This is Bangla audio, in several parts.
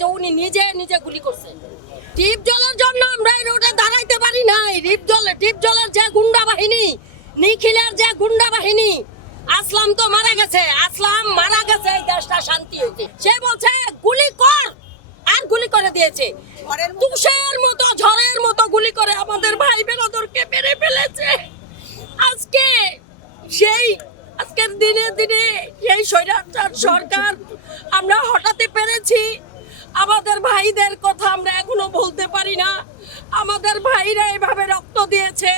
যে উনি নিজে নিজে গুলি করছে। টিপ জলের জন্য আমরা এই রোডে দাঁড়াইতে পারি নাই। রিপ জলে টিপ জলের যে গুন্ডা বাহিনী নিখিলের যে গুন্ডা বাহিনী আসলাম তো মারা গেছে। আসলাম মারা গেছে এই দেশটা শান্তি হইতে সে বলছে গুলি কর! আর গুলি করে দিয়েছে। তুষের মতো ঝড়ের মতো গুলি করে আমাদের ভাই বেরাদরকে মেরে ফেলেছে। আজকে সেই আজকের দিনে দিনে সেই স্বৈরাচার সরকার আমরা হটাতে পেরেছি। আমাদের ভাইদের কথা আমরা এখনও বলতে পারি না। আমাদের ভাইরা এভাবে রক্ত দিয়েছে।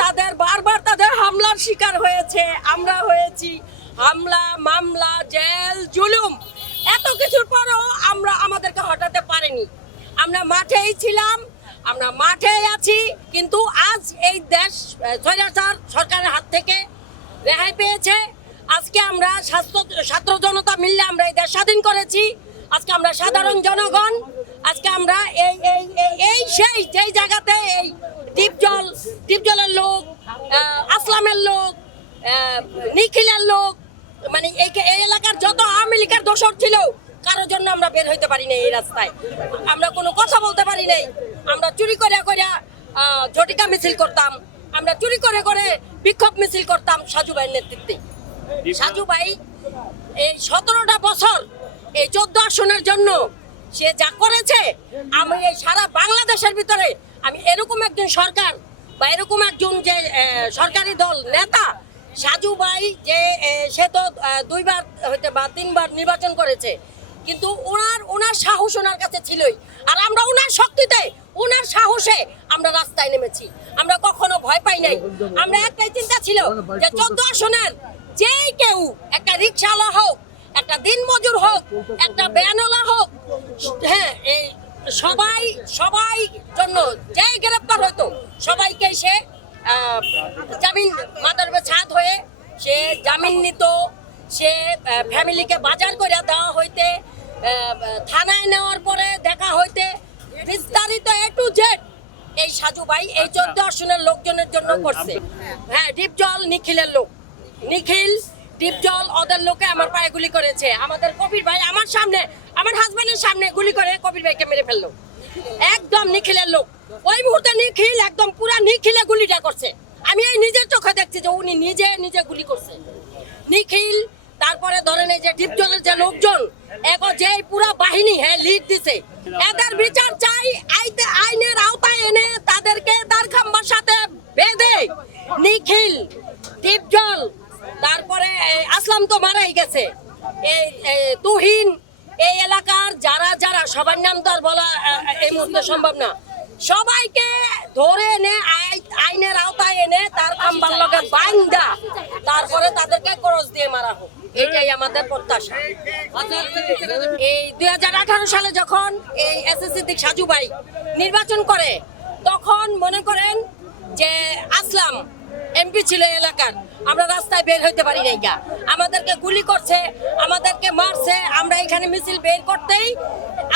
তাদের বারবার তাদের হামলার শিকার হয়েছে। আমরা হয়েছি হামলা, মামলা, জেল, জুলুম। এত কিছুর পরও আমরা আমাদেরকে হটাতে পারিনি। আমরা মাঠেই ছিলাম, আমরা মাঠেই আছি, কিন্তু আজ এই দেশ স্বৈরাচার সরকারের হাত থেকে রেহাই পেয়েছে। আজকে আমরা স্বাস্থ্য, ছাত্র জনতা মিললে আমরা এই দেশ স্বাধীন করেছি। আজকে আমরা সাধারণ জনগণ, আজকে আমরা এই এই, এই- সেই, যেই জায়গাতে এই টিপজল টিপজলের লোক আসলামের লোক নিখিলের লোক মানে এই এই এলাকার যত আওয়ামী লীগের দোষর ছিল, কারোর জন্য আমরা বের হইতে পারি নাই এই রাস্তায়। আমরা কোনো কথা বলতে পারি নাই। আমরা চুরি করে করে ঝটিকা মিছিল করতাম। আমরা চুরি করে করে বিক্ষোভ মিছিল করতাম সাজু ভাইয়ের নেতৃত্বে। সাজু ভাই এই সতেরোটা বছর এই চোদ্দ আসনের জন্য সে যা করেছে, আমি এই সারা বাংলাদেশের ভিতরে, আমি এরকম একজন সরকার বা এরকম একজন যে সরকারি দল নেতা, সাজু ভাই যে সে তো দুইবার হইতে বা তিনবার নির্বাচন করেছে, কিন্তু ওনার ওনার সাহস ওনার কাছে ছিলই। আর আমরা ওনার শক্তিতে, ওনার সাহসে আমরা রাস্তায় নেমেছি। আমরা কখনো ভয় পাই নাই। আমরা একটাই চিন্তা ছিল যে চোদ্দ আসনের যেই কেউ একটা রিক্সাওয়ালা হোক একটা দিনমজুর হোক একটা ব্যানওয়ালা হোক হ্যাঁ এই সবাই সবাই জন্য যেই গ্রেপ্তার হতো সবাইকে সে জামিন মাদার ছাদ হয়ে সে জামিন নিত সে ফ্যামিলিকে বাজার করে দেওয়া হইতে থানায় নেওয়ার পরে দেখা হইতে বিস্তারিত এ টু জেড এই সাজু ভাই এই চোদ্দ আসনের লোকজনের জন্য করছে। হ্যাঁ ডিপজল নিখিলের লোক। নিখিল ডিপজল ওদের লোকে আমার পায়ে গুলি করেছে। আমাদের কবির ভাই আমার সামনে, আমার হাজবেন্ডের সামনে গুলি করে কবির ভাইকে মেরে ফেলল। একদম নিখিলের লোক। ওই মুহূর্তে নিখিল একদম পুরা নিখিলে গুলিটা করছে। আমি এই নিজের চোখে দেখছি যে উনি নিজে নিজে গুলি করছে। নিখিল, তারপরে ধরেন এই যে ডিপজলের যে লোকজন এখন যে পুরা বাহিনী হ্যাঁ লিড দিছে। এদের বিচার চাই, আইতে- আইনের আওতায় এনে তাদেরকে দাঁড় খাম্বার সাথে বেঁধে। নিখিল ডিপজল তারপরে আসলাম তো মারাই গেছে। এই তুহিন, এই এলাকার যারা যারা, সবার নাম তো আর বলা এই মুহূর্তে সম্ভব না। সবাইকে ধরে এনে, আই- আইনের আওতায় এনে তার খাম্বার লগে বাইন্দা, তারপরে তাদেরকে করস দিয়ে মারা হোক। এটাই আমাদের প্রত্যাশা। এই দুই হাজার আঠারো সালে যখন এই এসএসসি দিক সাজু ভাই নির্বাচন করে, তখন মনে করেন যে, আসলাম এমপি ছিল এলাকার। আমরা রাস্তায় বের হইতে পারি নাই গা। আমাদেরকে গুলি করছে, আমাদেরকে মারছে, আমরা এখানে মিছিল বের করতেই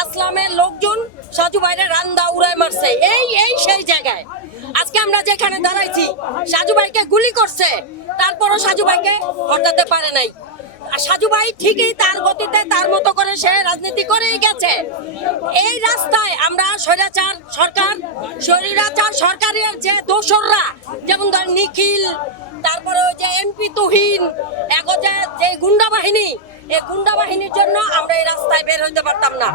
আসলামের লোকজন সাজু ভাইরে রান্দা উড়ায় মারছে। এই এই সেই জায়গায়। আজকে আমরা যেখানে দাঁড়াইছি, সাজু ভাইকে গুলি করছে, তারপরও সাজু ভাইকে হটাতে পারে নাই। আর সাজু ভাই ঠিকই তার গতিতে তার মতো করে সে রাজনীতি করেই গেছে। এই রাস্তায় আমরা স্বৈরাচার সরকার, স্বৈরাচার সরকারের যে দোসররা, যেমন ধর নিখিল, তারপরে ওই যে এমপি তুহিন এগো যে গুন্ডা বাহিনী, এই গুন্ডা বাহিনীর জন্য আমরা এই রাস্তায় বের হইতে পারতাম না।